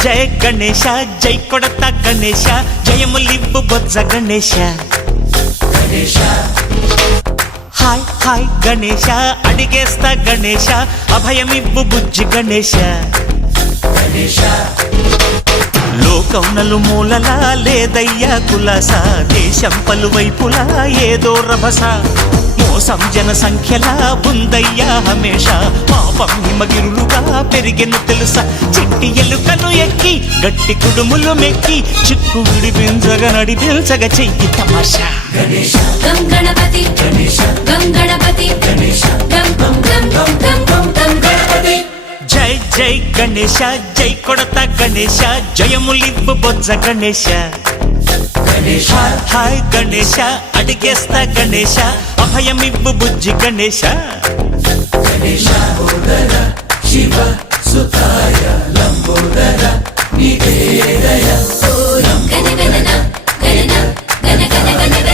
జయ గణేశ జై కొడత గణేశ జయములివ్వు బొజ్జ Ganesha hi hi Ganesha అడిగేస్తా Ganesha అభయమివ్వు బుజ్జి గణేశ లోకం నలుమూలలా లేదయ్యా కులాస దేశం పలువైపులా ఏదో రభస మోసం జన సంఖ్యలా ఉందయ్యా హమేష పాపం హిమగిరులుగా పెరిగెను తెలుసా చిట్టి ఎలుకను ఎక్కి గట్టి కుడుములు మెక్కి చిక్కు విడిపించగా నడిపించగా చెయ్యి తమాషా గం గణపతి గం గణపతి గం గం గం గం గం గం గణపతి జై జై గణేశ జై కొడత గణేశ జయములివ్వు బొజ్జ గణేశ హాయ్ హాయ్ గణేశ అడిగేస్తా గణేశ అభయమివ్వు బుజ్జి గణేశ శివ సుతాయ లంబోదర నివేదయ గణ గణ గణ గణ గణ గణ